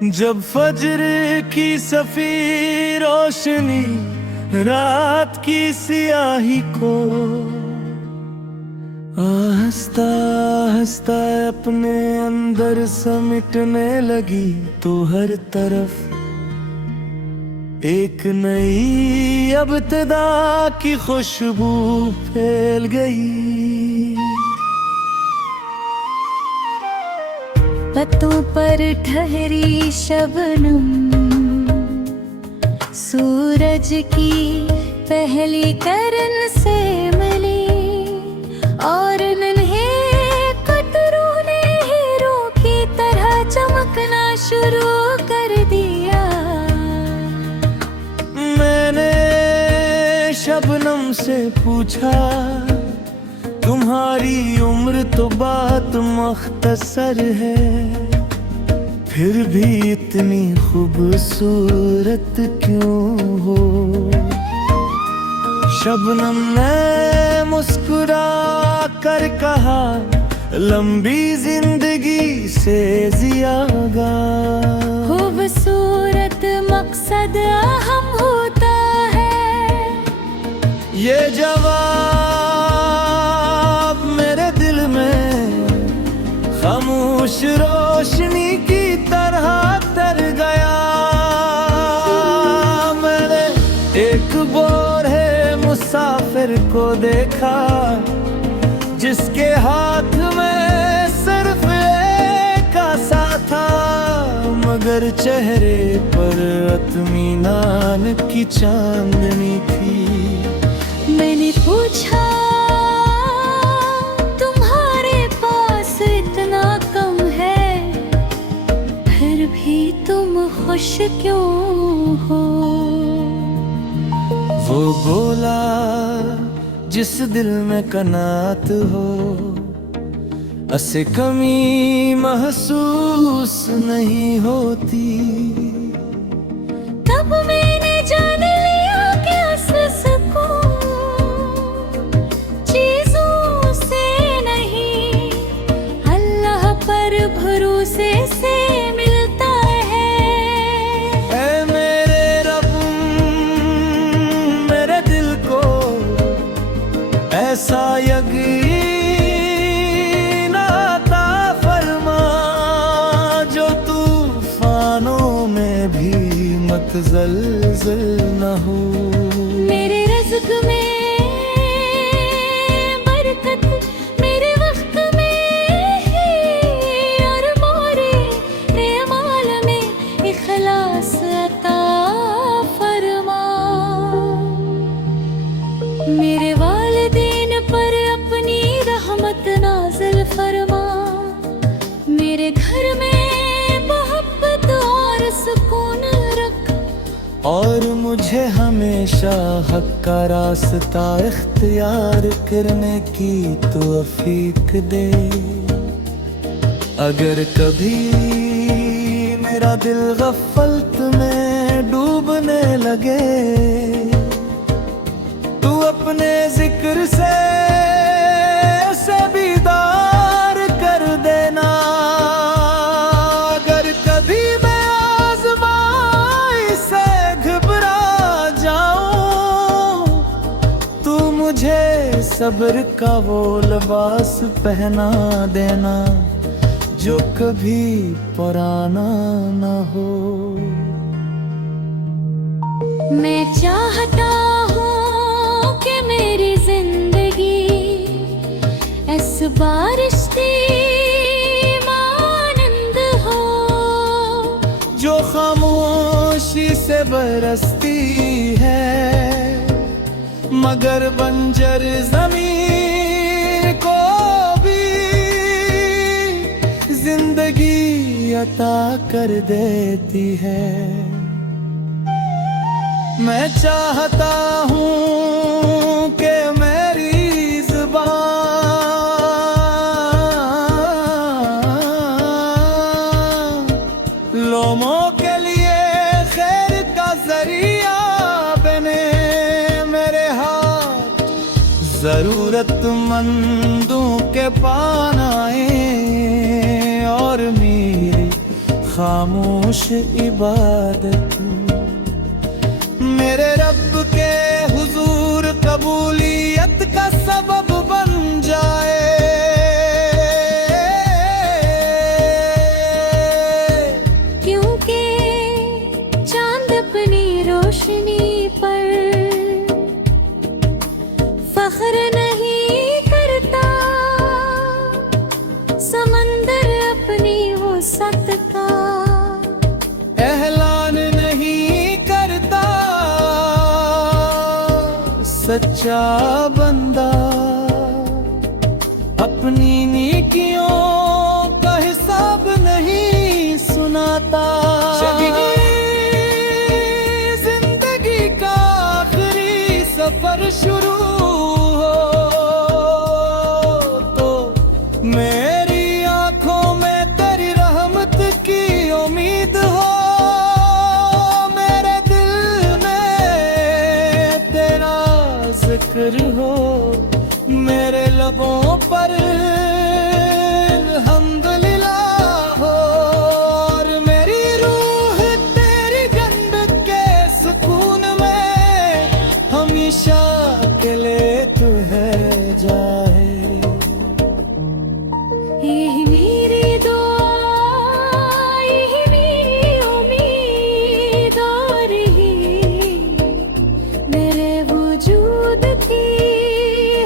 जब फजर की सफी रोशनी रात की सियाही को आहिस्ता आहिस्ता अपने अंदर समेटने लगी, तो हर तरफ एक नई इब्तिदा की खुशबू फैल गई। पत्तों पर ठहरी शबनम सूरज की पहली किरण से मिली, और नन्हे कतरों ने हीरों की तरह चमकना शुरू कर दिया। मैंने शबनम से पूछा, तुम्हारी उम्र तो बात मुख्तसर है, फिर भी इतनी खूबसूरत क्यों हो? शबनम ने मुस्कुरा कर कहा, लंबी जिंदगी से ज्यादा खूबसूरत मकसद अहम होता है। ये जवाब मेरे दिल में खामोश रोशनी की तरह तर गया। मैंने एक बोरे मुसाफिर को देखा, जिसके हाथ में सिर्फ एक आसा था, मगर चेहरे पर इत्मीनान की चांदनी थी। मैंने पूछा, तुम्हारे पास इतना कम है, फिर भी तुम खुश क्यों हो? वो बोला, जिस दिल में कनात हो, ऐसे कमी महसूस नहीं होती। तब मैंने जान लिया कि असल सुकून चीजों से नहीं, अल्लाह पर भरोसे से मिलता है। ऐ मेरे रब, मेरे दिल को ऐसा यकीन अता फरमा, जो तूफानों में भी मत ज़ल्ज़ल न हो। मेरे रिज़्क़ में बरकत, मेरे वक्त में ही, और मोरे एमाल में इखलास अता फरमा। मेरे वालिदैन पर अपनी रहमत नाज़िल फरमा, मेरे घर में मोहब्बत और सुकून रख, और मुझे हमेशा हक का रास्ता इख्तियार करने की तौफीक दे। अगर कभी मेरा दिल गफलत में डूबने लगे, तू अपने जिक्र से उसे बीदार कर देना। अगर कभी मैं आज़माई से घबरा जाऊं, तू मुझे सब्र का वो लिबास पहना देना, जो कभी पुराना न हो। मैं चाहता हूँ कि मेरी जिंदगी इस बारिश की मानंद हो, जो खामोशी से बरसती है, मगर बंजर ज़मीन को भी जिंदगी अता कर देती है। मैं चाहता हूँ कि मेरी ज़ुबान लोगों के लिए खैर का ज़रिया बने, मेरे हाथ ज़रूरतमंदों के पास आए, और मेरी खामोश इबादत मेरे रब के हुजूर कबूलियत का सबब बन जाए। क्योंकि चांद अपनी रोशनी पर फख्र नहीं करता, समंदर अपनी वसअत का ऐलान नहीं करता। सच्चा बंदा अपनी नेकियों का हिसाब नहीं सुनाता। जिंदगी का आखिरी सफर शुरू हो तो मेरी आंखों में तेरी रहमत की उम्मीद हो, मेरे दिल में तेरा जिक्र हो, मेरे लबों पर अल्हम्दुलिल्लाह हो, और मेरी रूह तेरी जन्नत के सुकून में हमेशा के लिए तू है जाए। यही मेरी दुआ, यही मेरी उम्मीद, और ही मेरे वजूद की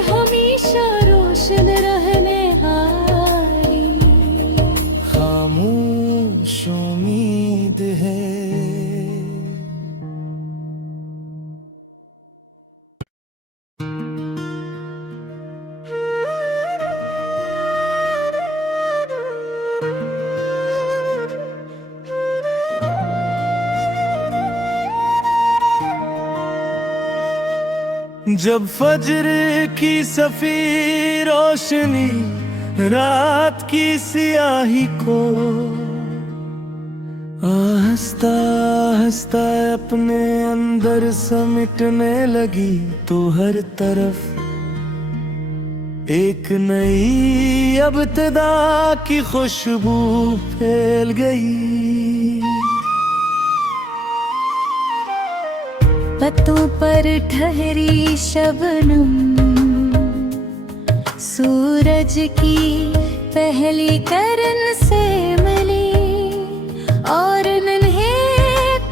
हमेशा रोशन रहने हारी खामोश उम्मीद है। जब फजर की सफी रोशनी रात की सियाही को आहिस्ता आहिस्ता अपने अंदर समेटने लगी, तो हर तरफ एक नई इब्तिदा की खुशबू फैल गई। पत्तों पर ठहरी शबनम सूरज की पहली किरण से मिली, और नन्हे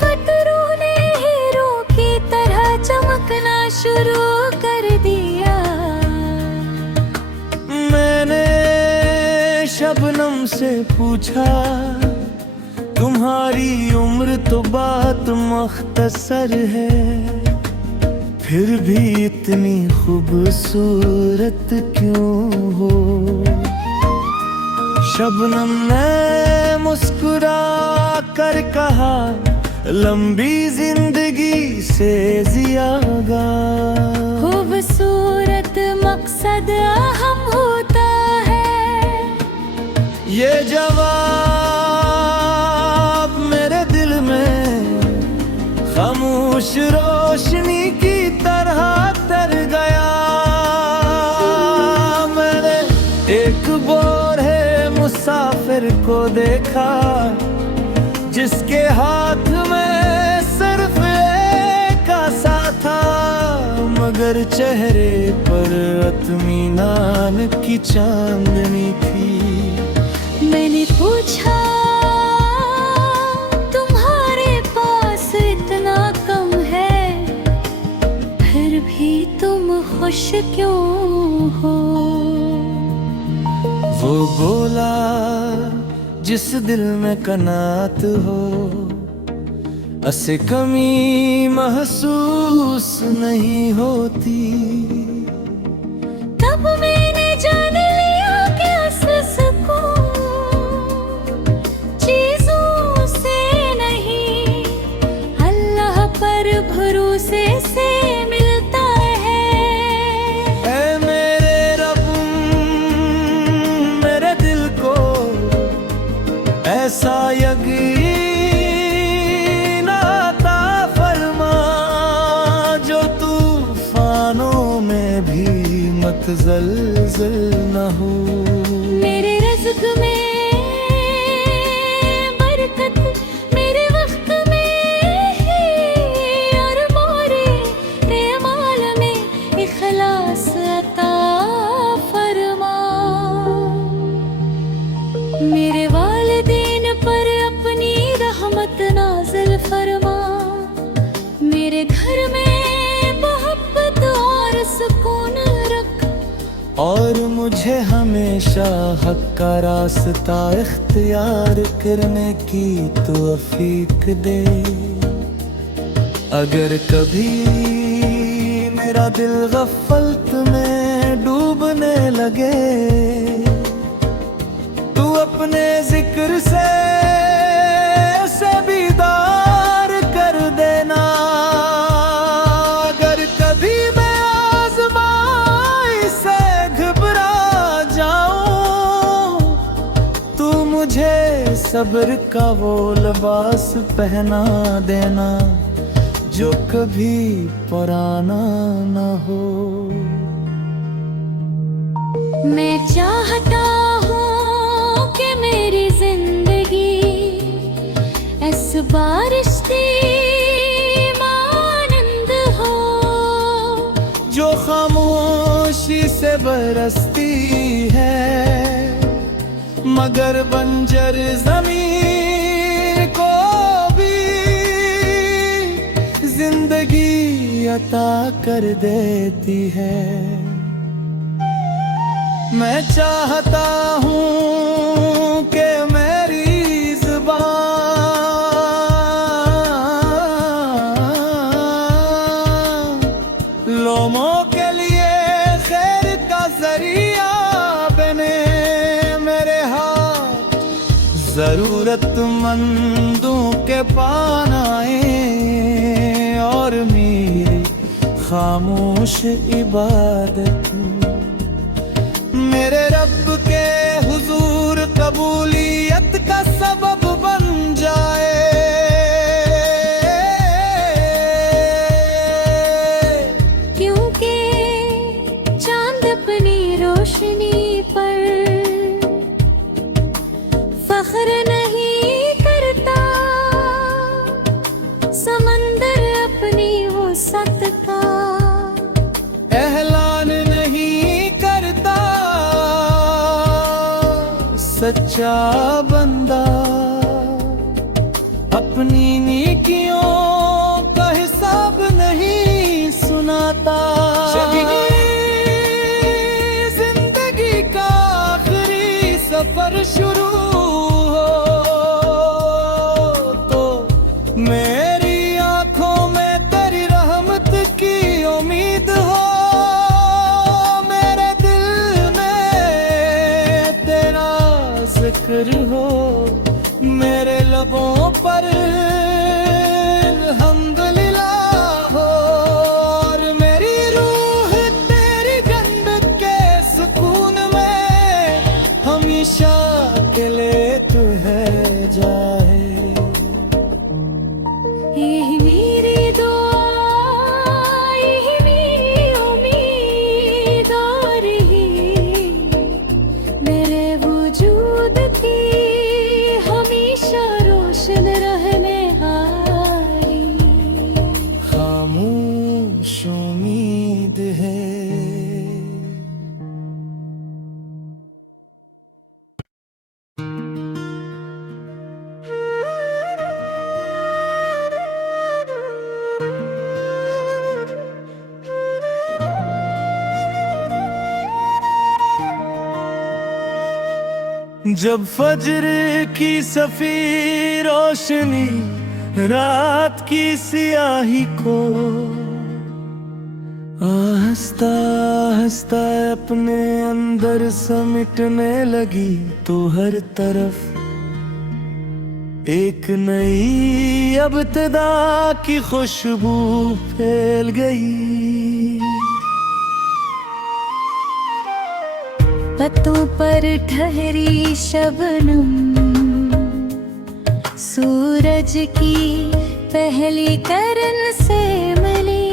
कतरों ने हीरों की तरह चमकना शुरू कर दिया। मैंने शबनम से पूछा, तुम्हारी उम्र तो बात मुख्तसर है, फिर भी इतनी खूबसूरत क्यों हो? शबनम ने मुस्कुरा कर कहा, लंबी जिंदगी से ज्यादा खूबसूरत मकसद अहम होता है। ये जवाब मेरे दिल में खामोश रोशनी की तरह तर गया। मैंने एक बोरे मुसाफिर को देखा, जिसके हाथ में सिर्फ एक आसा था, मगर चेहरे पर इत्मीनान की चांदनी थी। मैंने पूछा, तुम्हारे पास इतना कम है, फिर भी तुम खुश क्यों हो? वो बोला, जिस दिल में कनात हो, असे कमी महसूस नहीं होती। तब मैंने जान लिया कि असल सुकून चीजों से नहीं, अल्लाह पर भरोसे से मिलता है। ऐ मेरे रब, मेरे दिल को ऐसा यकीन अता फरमा, जो तूफानों में भी मत ज़लज़ल न हो। मेरे रज़्क़ में बरकत फरमा, मेरे घर में मोहब्बत और सुकून रख, और मुझे हमेशा हक का रास्ता इख्तियार करने की तौफीक दे। अगर कभी मेरा दिल गफलत में डूबने लगे, तू अपने जिक्र से उसे बीदार कर देना। अगर कभी मैं आज़माई से घबरा जाऊं, तू मुझे सब्र का वो लिबास पहना देना जो कभी पुराना न हो। मैं चाहता हूँ कि मेरी जिंदगी इस बारिश की मानंद हो, जो खामोशी से बरसती है, मगर बंजर ज़मीन को भी जिंदगी अता कर देती है। मैं चाहता हूँ कि मेरी ज़ुबान लोगों के लिए खैर का ज़रिया बने, मेरे हाथ ज़रूरतमंदों के पास आए, और मेरी खामोश इबादत मेरे रब के हुजूर कबूलियत का सबब बन जाए। क्योंकि चांद अपनी रोशनी पर फख्र नहीं करता, समंदर अपनी वसअत का ऐलान नहीं करता। सच्चा बंदा अपनी नेकियों का हिसाब नहीं सुनाता। जिंदगी का आखिरी सफर शुरू हो तो मेरी आंखों में तेरी रहमत की उम्मीद हो, मेरे दिल में तेरा जिक्र हो, मेरे लबों पर अल्हम्दुलिल्लाह हो, और मेरी रूह तेरी जन्नत के सुकून में हमेशा के लिए तू है जाए। यही मेरी दुआ, यही मेरी उम्मीद, और यही मेरे वजूद की हमेशा रोशन रहने वाली खामोश उम्मीद है। जब फजर की सफी रोशनी रात की सियाही को आहिस्ता आहिस्ता अपने अंदर समेटने लगी, तो हर तरफ एक नई इब्तिदा की खुशबू फैल गई। पत्तों पर ठहरी शबनम सूरज की पहली किरण से मिली,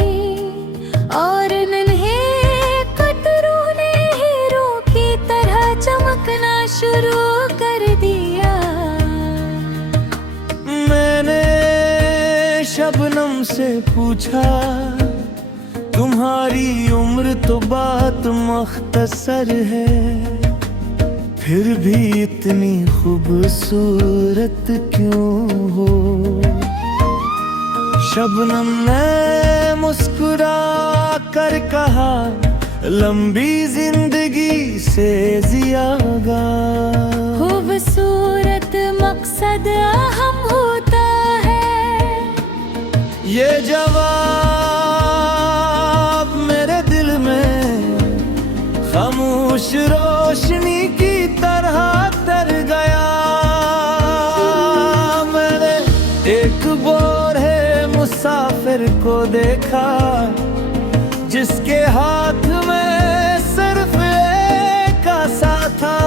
और नन्हे कतरों ने हीरों की तरह चमकना शुरू कर दिया। मैंने शबनम से पूछा, तुम्हारी उम्र तो बात मुख्तसर है, फिर भी इतनी खूबसूरत क्यों हो? शबनम ने मुस्कुरा कर कहा, लंबी जिंदगी से जियागा। खूबसूरत मकसद अहम होता है, ये जवाब मेरे दिल में खामोश रोशनी की तरह तर गया। मैंने एक बोरे मुसाफिर को देखा, जिसके हाथ में सिर्फ एक आसा था,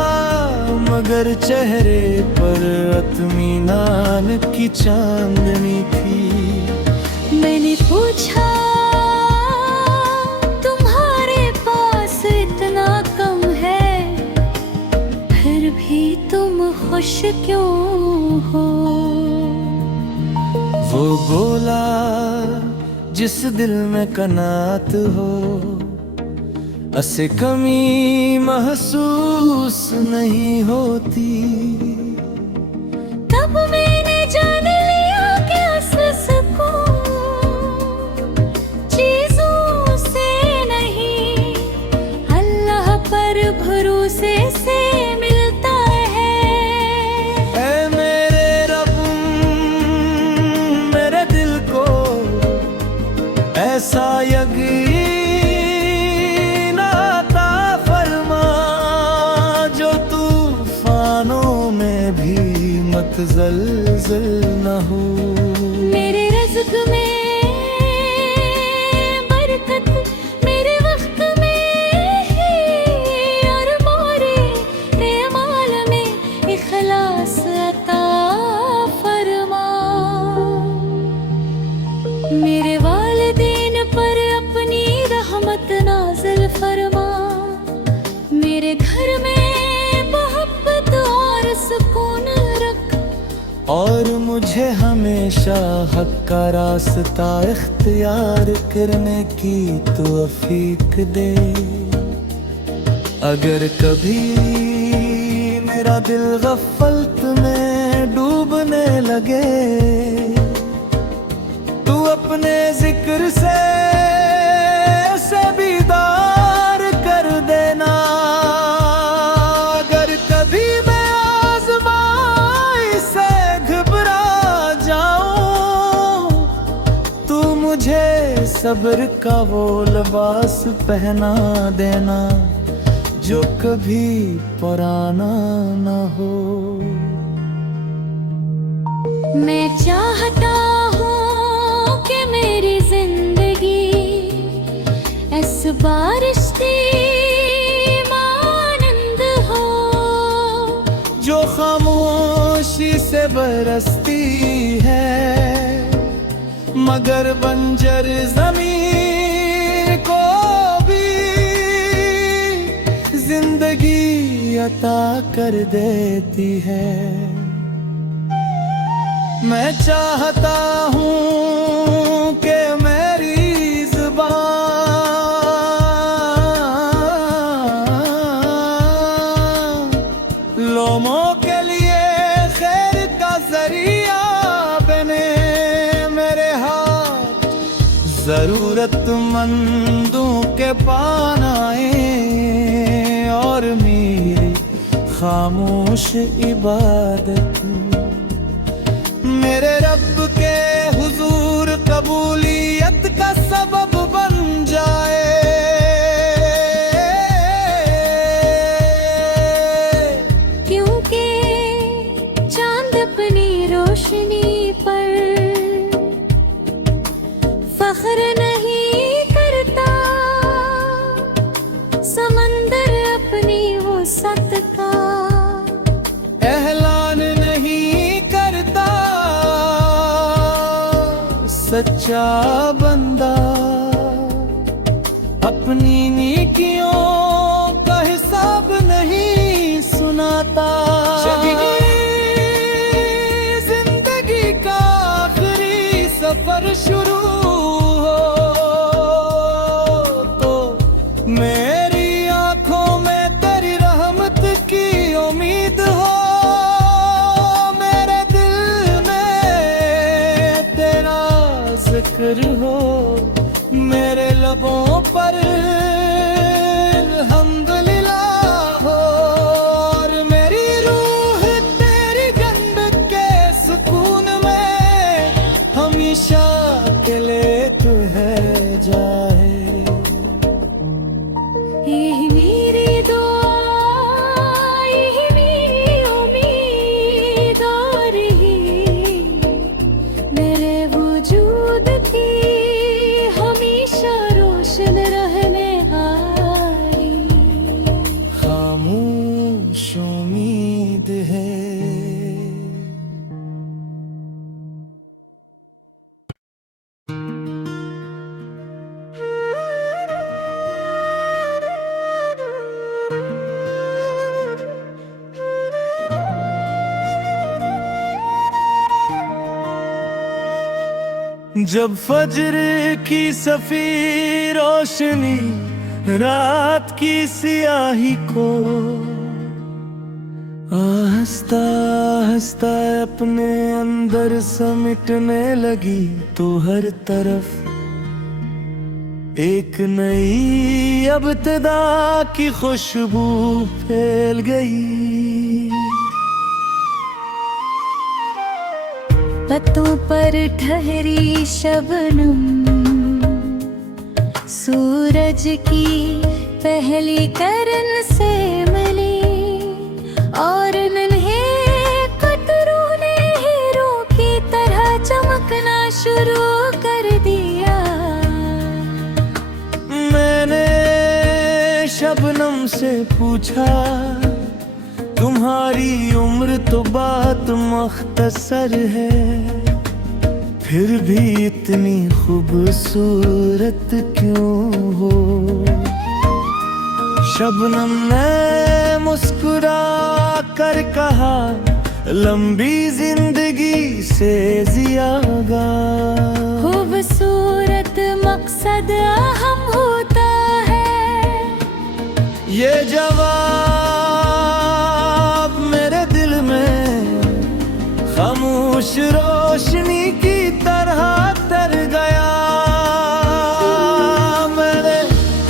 मगर चेहरे पर इत्मीनान की चांदनी थी। मैंने पूछा, तुम्हारे पास इतना कम है, फिर भी तुम खुश क्यों हो? वो बोला, जिस दिल में कनात हो, ऐसे कमी महसूस नहीं होती। तब मैंने जान लिया कि असल सुकून चीजों से नहीं, अल्लाह पर भरोसे से मिलता है। ऐ मेरे रब, मेरे दिल को ऐसा यकीन अता फरमा, जो तूफानों में भी मत ज़लज़ल न हो। मेरे रज़्क़ में बरकत, मेरे वक्त में ही, और मोरे एमाल में इखलास अता फरमा। मेरे वालिदैन पर अपनी रहमत नाज़िल फरमा, मेरे घर में मोहब्बत और सुकून रख, और मुझे हमेशा हक का रास्ता इख्तियार करने की तौफीक दे। अगर कभी मेरा दिल गफलत में डूबने लगे, तू अपने जिक्र से उसे बीदार कर देना। अगर कभी मैं आज़माई से घबरा जाऊं, तू मुझे सब्र का वो लिबास पहना देना, जो कभी पुराना ना हो। मैं चाहता हूँ कि मेरी जिंदगी इस बारिश की मानंद हो, जो खामोशी से बरसती है, मगर बंजर ज़मीन को भी जिंदगी अता कर देती है। मैं चाहता हूँ कि मेरी ज़ुबान लोगों के लिए खैर का जरिया बने, मेरे हाथ जरूरतमंदों के पान आए, और मेरी खामोश इबादत मेरे रब के हुजूर कबूलियत का सबब बन जाए। क्योंकि चांद अपनी रोशनी पर फख्र नहीं करता, समंदर अपनी वसअत का ऐलान नहीं करता। सच्चा बंदा अपनी नेकियों का हिसाब नहीं सुनाता। जिंदगी का आखिरी सफर शुरू हो, तो मेरी आंखों में तेरी रहमत की उम्मीद हो। मेरे दिल में तेरा जिक्र हो, मेरे लबों पर अल्हम्दुलिल्लाह हो, और मेरी रूह तेरी जन्नत के सुकून में हमेशा के लिए तू है जाए। यही मेरी दुआ, यही मेरी उम्मीद, और यही मेरे वजूद की हमेशा रोशन रहने वाली खामोश उम्मीद है। जब फजर की सफी रोशनी रात की सियाही को आहिस्ता आहिस्ता अपने अंदर समेटने लगी, तो हर तरफ एक नई इब्तिदा की खुशबू फैल गई। पत्तों पर ठहरी शबनम सूरज की पहली किरण से मिली, और नन्हे कतरों ने हीरों की तरह चमकना शुरू कर दिया। मैंने शबनम से पूछा, तुम्हारी उम्र तो बात मुख्तसर है, फिर भी इतनी खूबसूरत क्यों हो? शबनम ने मुस्कुरा कर कहा, लंबी जिंदगी से ज्यादा खूबसूरत मकसद अहम होता है। ये जवाब मेरे दिल में खामोश रोशनी की तरह तर गया। मैंने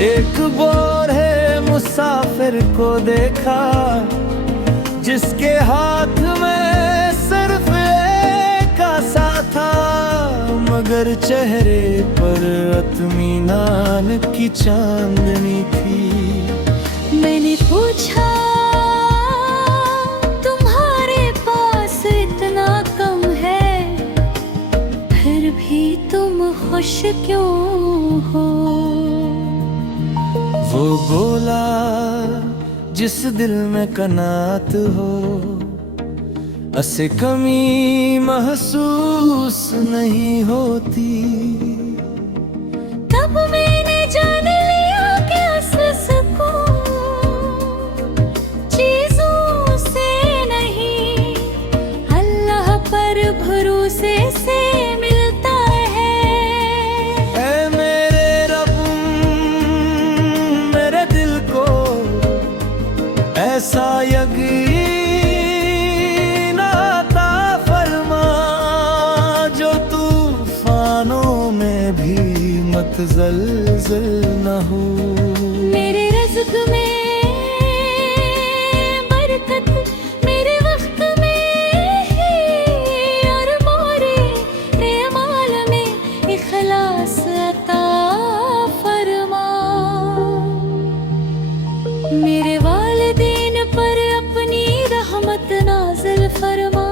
एक बोरे मुसाफिर को देखा, जिसके हाथ में सिर्फ एक आसा था, मगर चेहरे पर इत्मीनान की चांदनी थी। मैंने पूछा, तुम्हारे पास इतना कम है, फिर भी तुम खुश क्यों हो? वो बोला, जिस दिल में कनात हो, ऐसे कमी महसूस नहीं होती। तब मैंने जान लिया कि असल सुकून चीजों से नहीं, अल्लाह पर भरोसे से मिलता है। ऐ मेरे रब, मेरे दिल को ऐसा यकीन अता फरमा, जो तूफानों में भी मतज़लज़ल न हो। मेरे रिज़्क़ में बरकत, मेरे वक्त में ही, और मोरे अमाल में इखलास अता फरमा। मेरे वालिदैन पर अपनी रहमत नाज़िल फरमा,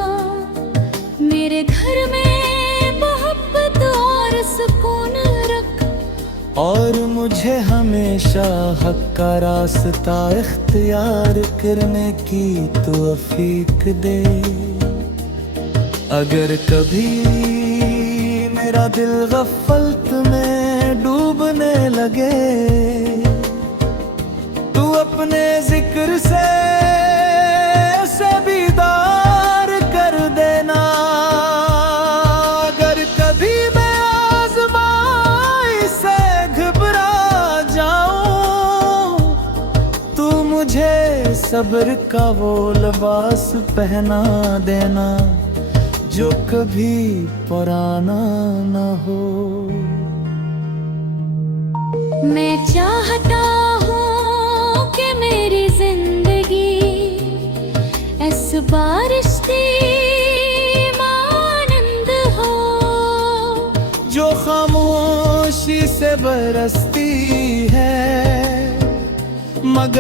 मेरे घर में मोहब्बत और सुकून रख, और मुझे हमेशा हक का रास्ता इख्तियार करने की तौफीक दे। अगर कभी मेरा दिल गफलत में डूबने लगे, तू अपने जिक्र से उसे बीदार कर देना। अगर कभी मैं आज़माई से घबरा जाऊं, तू मुझे सब्र का वो लिबास पहना देना, जो कभी पुराना न हो। मैं चाहता हूँ कि मेरी जिंदगी इस बारिश की मानंद हो, जो खामोशी से बरसती है मगर